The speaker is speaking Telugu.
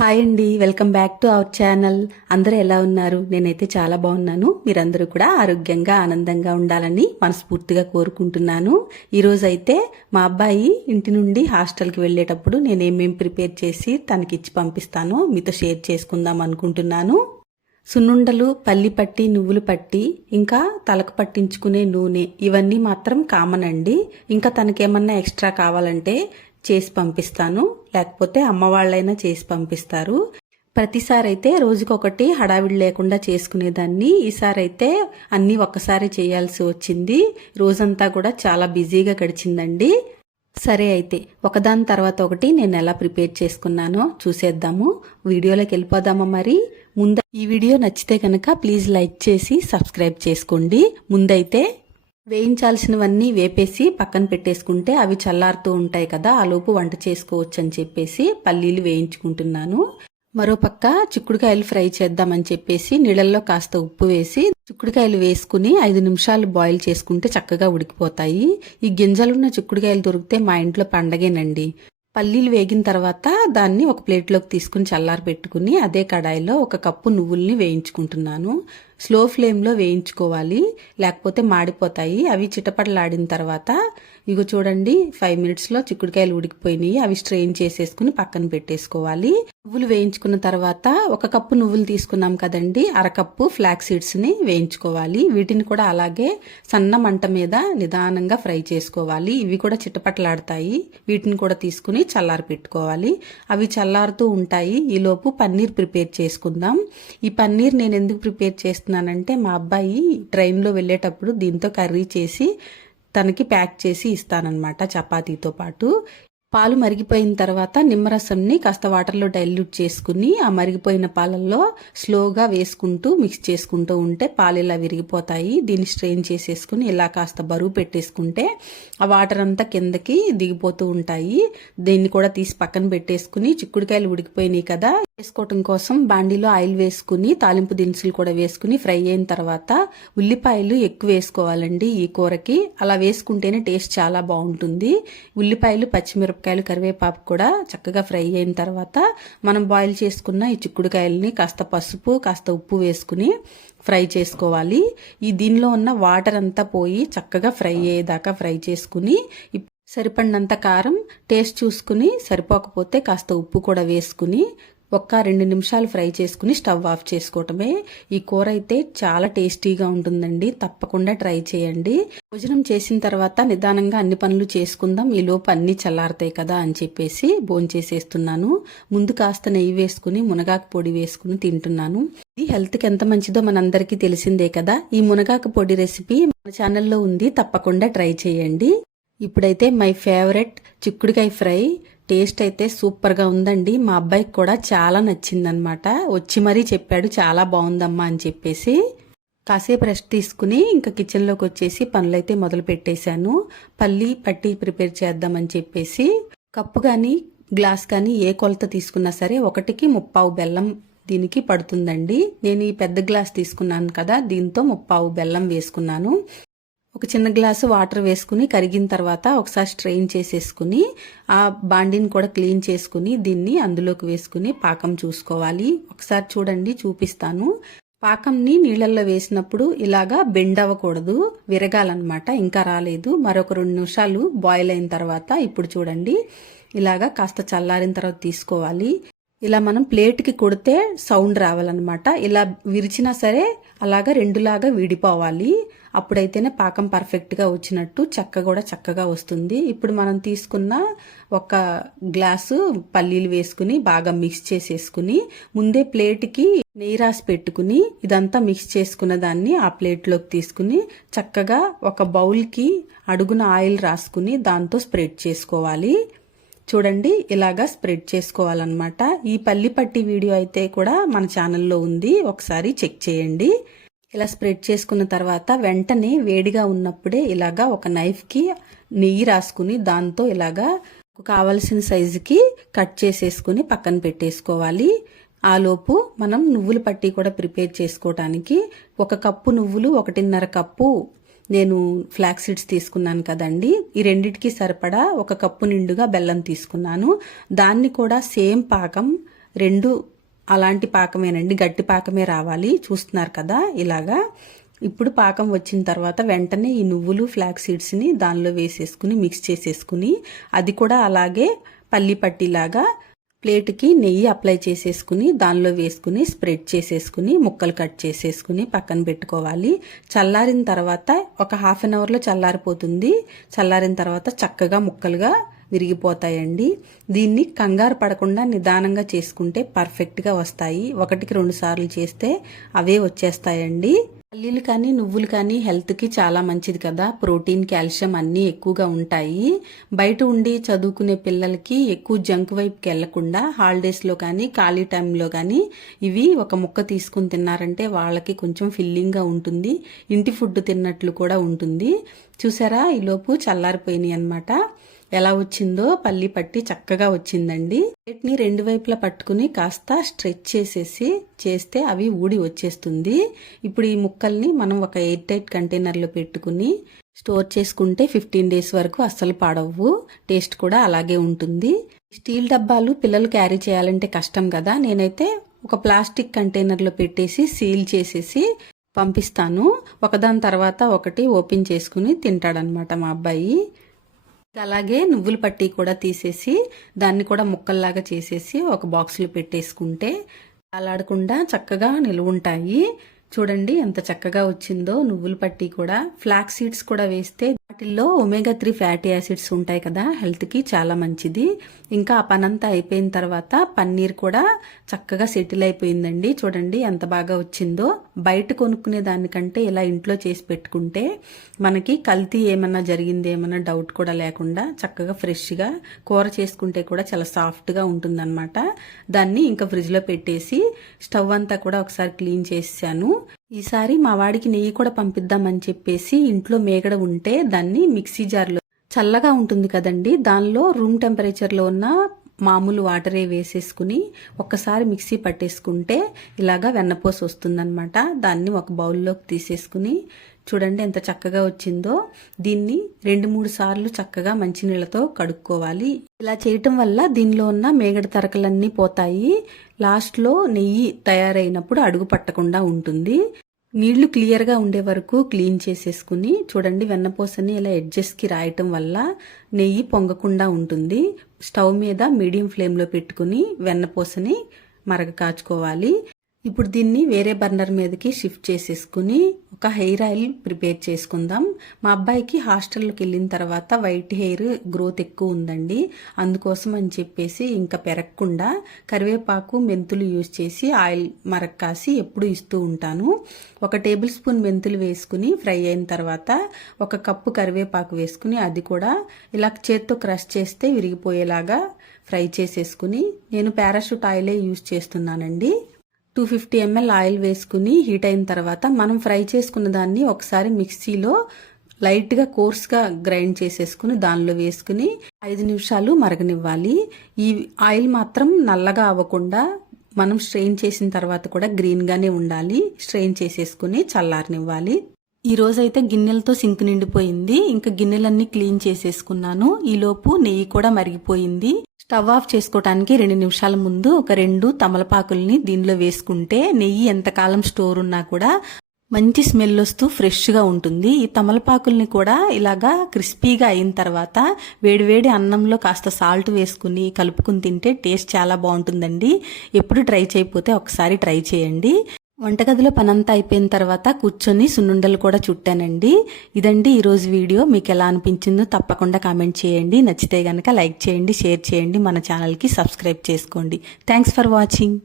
హాయ్ అండి welcome back to our channel అందరూ ఎలా ఉన్నారు? నేనైతే చాలా బాగున్నాను. మీరందరూ కూడా ఆరోగ్యంగా ఆనందంగా ఉండాలని మనస్ఫూర్తిగా కోరుకుంటున్నాను. ఈరోజు అయితే మా అబ్బాయి ఇంటి నుండి హాస్టల్కి వెళ్ళేటప్పుడు నేను ఏమేమి ప్రిపేర్ చేసి తనకి ఇచ్చి పంపిస్తానో మీతో షేర్ చేసుకుందాం అనుకుంటున్నాను. సున్నుండలు పల్లి పట్టి నువ్వులు పట్టి ఇంకా తలకు పట్టించుకునే నూనె ఇవన్నీ మాత్రం కామన్ అండి. ఇంకా తనకేమన్నా ఎక్స్ట్రా కావాలంటే చేసి పంపిస్తాను. లేకపోతే అమ్మ వాళ్ళైనా చేసి పంపిస్తారు. ప్రతిసారైతే రోజుకొకటి హడావిడి లేకుండా చేసుకునేదాన్ని. ఈసారి అయితే అన్నీ ఒక్కసారి చేయాల్సి వచ్చింది. రోజంతా కూడా చాలా బిజీగా గడిచిందండి. సరే అయితే ఒకదాని తర్వాత ఒకటి నేను ఎలా ప్రిపేర్ చేసుకున్నానో చూసేద్దాము. వీడియోలోకి వెళ్ళిపోదామా మరి? ముందు ఈ వీడియో నచ్చితే కనుక ప్లీజ్ లైక్ చేసి సబ్స్క్రైబ్ చేసుకోండి. ముందైతే వేయించాల్సినవన్నీ వేపేసి పక్కన పెట్టేసుకుంటే అవి చల్లారుతూ ఉంటాయి కదా ఆ లోపు వంట చేసుకోవచ్చు అని చెప్పేసి పల్లీలు వేయించుకుంటున్నాను. మరోపక్క చిక్కుడుకాయలు ఫ్రై చేద్దామని చెప్పేసి నీళ్ళల్లో కాస్త ఉప్పు వేసి చిక్కుడుకాయలు వేసుకుని ఐదు నిమిషాలు బాయిల్ చేసుకుంటే చక్కగా ఉడికిపోతాయి. ఈ గింజలున్న చిక్కుడుకాయలు దొరికితే మా ఇంట్లో పండగేనండి. పల్లీలు వేగిన తర్వాత దాన్ని ఒక ప్లేట్లోకి తీసుకుని చల్లారి పెట్టుకుని అదే కడాయిలో ఒక కప్పు నువ్వుల్ని వేయించుకుంటున్నాను. స్లో ఫ్లేమ్లో వేయించుకోవాలి. లేకపోతే మాడిపోతాయి. అవి చిటపటలాడిన తర్వాత ఇగో చూడండి ఫైవ్ మినిట్స్లో చిక్కుడుకాయలు ఉడికిపోయినాయి. అవి స్ట్రెయిన్ చేసేసుకుని పక్కన పెట్టేసుకోవాలి. నువ్వులు వేయించుకున్న తర్వాత ఒక కప్పు నువ్వులు తీసుకున్నాం కదండి అరకప్పు ఫ్లాక్ సీడ్స్ని వేయించుకోవాలి. వీటిని కూడా అలాగే సన్న మంట మీద నిదానంగా ఫ్రై చేసుకోవాలి. ఇవి కూడా చిట్టపట్లాడతాయి వీటిని కూడా తీసుకుని చల్లారి పెట్టుకోవాలి. అవి చల్లారుతూ ఉంటాయి. ఈలోపు పన్నీర్ ప్రిపేర్ చేసుకుందాం. ఈ పన్నీర్ నేను ఎందుకు ప్రిపేర్ చేస్తున్నానంటే మా అబ్బాయి ట్రైన్లో వెళ్ళేటప్పుడు దీంతో కర్రీ చేసి తనకి ప్యాక్ చేసి ఇస్తానన్నమాట చపాతీతో పాటు. పాలు మరిగిపోయిన తర్వాత నిమ్మరసంని కాస్త వాటర్లో డైల్యూట్ చేసుకుని ఆ మరిగిపోయిన పాలల్లో స్లోగా వేసుకుంటూ మిక్స్ చేసుకుంటూ ఉంటే పాలు ఇలా విరిగిపోతాయి. దీన్ని స్ట్రెయిన్ చేసేసుకుని ఇలా కాస్త బరువు పెట్టేసుకుంటే ఆ వాటర్ అంతా కిందకి దిగిపోతూ ఉంటాయి. దీన్ని కూడా తీసి పక్కన పెట్టేసుకుని చిక్కుడుకాయలు ఉడికిపోయినాయి కదా. వేసుకోవటం కోసం బాండీలో ఆయిల్ వేసుకుని తాలింపు దినుసులు కూడా వేసుకుని ఫ్రై అయిన తర్వాత ఉల్లిపాయలు ఎక్కువ వేసుకోవాలండి ఈ కూరకి. అలా వేసుకుంటేనే టేస్ట్ చాలా బాగుంటుంది. ఉల్లిపాయలు పచ్చిమిరపకాయలు కరివేపాకు కూడా చక్కగా ఫ్రై అయిన తర్వాత మనం బాయిల్ చేసుకున్న ఈ చిక్కుడుకాయలని కాస్త పసుపు కాస్త ఉప్పు వేసుకుని ఫ్రై చేసుకోవాలి. ఈ దీనిలో ఉన్న వాటర్ అంతా పోయి చక్కగా ఫ్రై అయ్యేదాకా ఫ్రై చేసుకుని సరిపడినంత కారం టేస్ట్ చూసుకుని సరిపోకపోతే కాస్త ఉప్పు కూడా వేసుకుని ఒక్క రెండు నిమిషాలు ఫ్రై చేసుకుని స్టవ్ ఆఫ్ చేసుకోవటమే. ఈ కూర అయితే చాలా టేస్టీగా ఉంటుందండి. తప్పకుండా ట్రై చేయండి. భోజనం చేసిన తర్వాత నిదానంగా అన్ని పనులు చేసుకుందాం. ఈ లోపు అన్ని చల్లారుతాయి కదా అని చెప్పేసి భోంచేసేస్తున్నాను ముందు కాస్త నెయ్యి వేసుకుని మునగాకు పొడి వేసుకుని తింటున్నాను. ఇది హెల్త్కి ఎంత మంచిదో మనందరికీ తెలిసిందే కదా. ఈ మునగాకు పొడి రెసిపీ మన ఛానల్లో ఉంది. తప్పకుండా ట్రై చేయండి. ఇప్పుడైతే మై ఫేవరెట్ చిక్కుడుకాయ ఫ్రై. టేస్ట్ అయితే సూపర్గా ఉందండి. మా అబ్బాయికి కూడా చాలా నచ్చిందనమాట వచ్చి మరీ చెప్పాడు చాలా బాగుందమ్మా అని చెప్పేసి. కాసేపు రెస్ట్ తీసుకుని ఇంకా కిచెన్లోకి వచ్చేసి పనులైతే మొదలు పెట్టేశాను. పల్లి పట్టి ప్రిపేర్ చేద్దామని చెప్పేసి. కప్పు కానీ గ్లాస్ కానీ ఏ కొలత తీసుకున్నా సరే ఒకటికి ముప్పావు బెల్లం దీనికి పడుతుందండి. నేను ఈ పెద్ద గ్లాస్ తీసుకున్నాను కదా దీంతో ముప్పావు బెల్లం వేసుకున్నాను. ఒక చిన్న గ్లాసు వాటర్ వేసుకుని కరిగిన తర్వాత ఒకసారి స్ట్రెయిన్ చేసేసుకుని ఆ బాండిని కూడా క్లీన్ చేసుకుని దీన్ని అందులోకి వేసుకుని పాకం చూసుకోవాలి. ఒకసారి చూడండి చూపిస్తాను. పాకంని నీళ్ళల్లో వేసినప్పుడు ఇలాగా బెండ్ అవ్వకూడదు. విరగాలన్నమాట ఇంకా రాలేదు. మరొక రెండు నిమిషాలు బాయిల్ అయిన తర్వాత ఇప్పుడు చూడండి. ఇలాగా కాస్త చల్లారిన తర్వాత తీసుకోవాలి. ఇలా మనం ప్లేట్కి కొడితే సౌండ్ రావాలన్నమాట. ఇలా విరిచినా సరే అలాగా రెండులాగా విడిపోవాలి. అప్పుడైతేనే పాకం పర్ఫెక్ట్గా వచ్చినట్టు చెక్క కూడా చక్కగా వస్తుంది. ఇప్పుడు మనం తీసుకున్న ఒక గ్లాసు పల్లీలు వేసుకుని బాగా మిక్స్ చేసేసుకుని ముందే ప్లేట్కి నెయ్యి రాసి పెట్టుకుని ఇదంతా మిక్స్ చేసుకున్న దాన్ని ఆ ప్లేట్లోకి తీసుకుని చక్కగా ఒక బౌల్కి అడుగున ఆయిల్ రాసుకుని దాంతో స్ప్రెడ్ చేసుకోవాలి. చూడండి ఇలాగా స్ప్రెడ్ చేసుకోవాలన్నమాట. ఈ పల్లి పట్టి వీడియో అయితే కూడా మన ఛానల్లో ఉంది. ఒకసారి చెక్ చేయండి. ఇలా స్ప్రెడ్ చేసుకున్న తర్వాత వెంటనే వేడిగా ఉన్నప్పుడే ఇలాగా ఒక నైఫ్కి నెయ్యి రాసుకుని దాంతో ఇలాగా కావలసిన సైజుకి కట్ చేసేసుకుని పక్కన పెట్టేసుకోవాలి. ఆలోపు మనం నువ్వుల పట్టి కూడా ప్రిపేర్ చేసుకోవటానికి ఒక కప్పు నువ్వులు ఒకటిన్నర కప్పు నేను ఫ్లాక్ సీడ్స్ తీసుకున్నాను కదండి. ఈ రెండిటికి సరిపడా ఒక కప్పు నిండుగా బెల్లం తీసుకున్నాను. దాన్ని కూడా సేమ్ పాకం రెండు అలాంటి పాకమేనండి. గట్టి పాకమే రావాలి. చూస్తున్నారు కదా ఇలాగా. ఇప్పుడు పాకం వచ్చిన తర్వాత వెంటనే ఈ నువ్వులు ఫ్లాక్ సీడ్స్ని దానిలో వేసేసుకుని మిక్స్ చేసేసుకుని అది కూడా అలాగే పల్లి పట్టిలాగా ప్లేట్కి నెయ్యి అప్లై చేసేసుకుని దానిలో వేసుకుని స్ప్రెడ్ చేసేసుకుని ముక్కలు కట్ చేసేసుకుని పక్కన పెట్టుకోవాలి. చల్లారిన తర్వాత ఒక హాఫ్ అన్ అవర్లో చల్లారిపోతుంది. చల్లారిన తర్వాత చక్కగా ముక్కలుగా విరిగిపోతాయండి. దీన్ని కంగారు పడకుండా నిదానంగా చేసుకుంటే పర్ఫెక్ట్గా వస్తాయి. ఒకటికి రెండు సార్లు చేస్తే అవే వచ్చేస్తాయండి. పల్లీలు కానీ నువ్వులు కానీ హెల్త్కి చాలా మంచిది కదా. ప్రోటీన్ కాల్షియం అన్నీ ఎక్కువగా ఉంటాయి. బయట ఉండి చదువుకునే పిల్లలకి ఎక్కువ జంక్ వైపుకి వెళ్ళకుండా హాలిడేస్లో కానీ ఖాళీ టైంలో కానీ ఇవి ఒక ముక్క తీసుకుని తిన్నారంటే వాళ్ళకి కొంచెం ఫిల్లింగ్గా ఉంటుంది. ఇంటి ఫుడ్ తిన్నట్లు కూడా ఉంటుంది. చూసారా? ఈలోపు చల్లారిపోయినాయి అనమాట ఎలా వచ్చిందో పల్లి పట్టి చక్కగా వచ్చిందండి. వీటిని రెండు వైపులా పట్టుకుని కాస్త స్ట్రెచ్ చేసేసి చేస్తే అవి ఊడి వచ్చేస్తుంది. ఇప్పుడు ఈ ముక్కల్ని మనం ఒక ఎయిర్ టైట్ కంటైనర్లో పెట్టుకుని స్టోర్ చేసుకుంటే ఫిఫ్టీన్ డేస్ వరకు అస్సలు పాడవు టేస్ట్ కూడా అలాగే ఉంటుంది. స్టీల్ డబ్బాలు పిల్లలు క్యారీ చేయాలంటే కష్టం కదా. నేనైతే ఒక ప్లాస్టిక్ కంటైనర్లో పెట్టేసి సీల్ చేసేసి పంపిస్తాను. ఒకదాని తర్వాత ఒకటి ఓపెన్ చేసుకుని తింటాడనమాట మా అబ్బాయి. అలాగే నువ్వుల పట్టి కూడా తీసేసి దాన్ని కూడా ముక్కల్లాగా చేసేసి ఒక బాక్స్లో పెట్టేసుకుంటే అలాడకుండా చక్కగా నిలువుంటాయి. చూడండి ఎంత చక్కగా వచ్చిందో నువ్వుల పట్టి కూడా. ఫ్లాక్ సీడ్స్ కూడా వేస్తే వాటిల్లో ఒమేగా త్రీ ఫ్యాటీ యాసిడ్స్ ఉంటాయి కదా హెల్త్కి చాలా మంచిది. ఇంకా ఆ పనంతా అయిపోయిన తర్వాత పన్నీర్ కూడా చక్కగా సెటిల్ అయిపోయిందండి. చూడండి ఎంత బాగా వచ్చిందో. బయట కొనుక్కునే దానికంటే ఇలా ఇంట్లో చేసి పెట్టుకుంటే మనకి కల్తీ ఏమన్నా జరిగింది ఏమన్నా డౌట్ కూడా లేకుండా చక్కగా ఫ్రెష్గా కూర చేసుకుంటే కూడా చాలా సాఫ్ట్గా ఉంటుందన్నమాట. దాన్ని ఇంకా ఫ్రిడ్జ్లో పెట్టేసి స్టవ్ అంతా కూడా ఒకసారి క్లీన్ చేసాను ఈసారి మా వాడికి నెయ్యి కూడా పంపిద్దామని చెప్పేసి ఇంట్లో మేగడ ఉంటే దాన్ని మిక్సీ జార్లో చల్లగా ఉంటుంది కదండి దానిలో రూమ్ టెంపరేచర్లో ఉన్న మామూలు వాటరే వేసేసుకుని ఒక్కసారి మిక్సీ పట్టేసుకుంటే ఇలాగా వెన్నపోస వస్తుందనమాట దాన్ని ఒక బౌల్లోకి తీసేసుకుని చూడండి ఎంత చక్కగా వచ్చిందో. దీన్ని రెండు మూడు సార్లు చక్కగా మంచినీళ్ళతో కడుక్కోవాలి. ఇలా చేయటం వల్ల దీనిలో ఉన్న మేగడ తరకలన్నీ పోతాయి. లాస్ట్లో నెయ్యి తయారైనప్పుడు అడుగు పట్టకుండా ఉంటుంది. నీళ్ళు క్లియర్గా ఉండే వరకు క్లీన్ చేసేసుకుని చూడండి వెన్నపూసని ఇలా ఎడ్జెస్కి రాయటం వల్ల నెయ్యి పొంగకుండా ఉంటుంది. స్టవ్ మీద మీడియం ఫ్లేమ్లో పెట్టుకుని వెన్నపూసని మరగ కాచుకోవాలి. ఇప్పుడు దీన్ని వేరే బర్నర్ మీదకి షిఫ్ట్ చేసేసుకుని ఒక హెయిర్ ఆయిల్ ప్రిపేర్ చేసుకుందాం. మా అబ్బాయికి హాస్టల్లోకి వెళ్ళిన తర్వాత వైట్ హెయిర్ గ్రోత్ ఎక్కువ ఉందండి. అందుకోసం అని చెప్పేసి ఇంకా పెరగకుండా కరివేపాకు మెంతులు యూజ్ చేసి ఆయిల్ మరక్ కాసి ఎప్పుడు ఇస్తూ ఉంటాను. ఒక టేబుల్ స్పూన్ మెంతులు వేసుకుని ఫ్రై అయిన తర్వాత ఒక కప్పు కరివేపాకు వేసుకుని అది కూడా ఇలా చేత్తో క్రష్ చేస్తే విరిగిపోయేలాగా ఫ్రై చేసేసుకుని నేను పారాషూట్ ఆయిలే యూజ్ చేస్తున్నానండి. టూ ఫిఫ్టీ ఎంఎల్ ఆయిల్ వేసుకుని హీట్ అయిన తర్వాత మనం ఫ్రై చేసుకున్న దాన్ని ఒకసారి మిక్సీలో లైట్గా కోర్స్గా గ్రైండ్ చేసేసుకుని దానిలో వేసుకుని ఐదు నిమిషాలు మరగనివ్వాలి. ఈ ఆయిల్ మాత్రం నల్లగా అవ్వకుండా మనం స్ట్రెయిన్ చేసిన తర్వాత కూడా గ్రీన్గానే ఉండాలి. స్ట్రెయిన్ చేసేసుకుని చల్లారనివ్వాలి. ఈ రోజైతే గిన్నెలతో సింక్ నిండిపోయింది. ఇంకా గిన్నెలన్నీ క్లీన్ చేసేసుకున్నాను. ఈలోపు నెయ్యి కూడా మరిగిపోయింది. స్టవ్ ఆఫ్ చేసుకోవటానికి రెండు నిమిషాల ముందు ఒక రెండు తమలపాకుల్ని దీనిలో వేసుకుంటే నెయ్యి ఎంతకాలం స్టోర్ ఉన్నా కూడా మంచి స్మెల్ వస్తూ ఫ్రెష్గా ఉంటుంది. ఈ తమలపాకుల్ని కూడా ఇలాగా క్రిస్పీగా అయిన తర్వాత వేడివేడి అన్నంలో కాస్త సాల్ట్ వేసుకుని కలుపుకుని తింటే టేస్ట్ చాలా బాగుంటుందండి. ఎప్పుడు ట్రై చేయకపోతే ఒకసారి ట్రై చేయండి. వంటగదిలో పనంతా అయిపోయిన తర్వాత కూర్చొని సున్నుండలు కూడా చుట్టానండి. ఇదండి ఈరోజు వీడియో. మీకు ఎలా అనిపించిందో తప్పకుండా కామెంట్ చేయండి. నచ్చితే గనక లైక్ చేయండి షేర్ చేయండి. మన ఛానల్కి సబ్స్క్రైబ్ చేసుకోండి. Thanks for watching.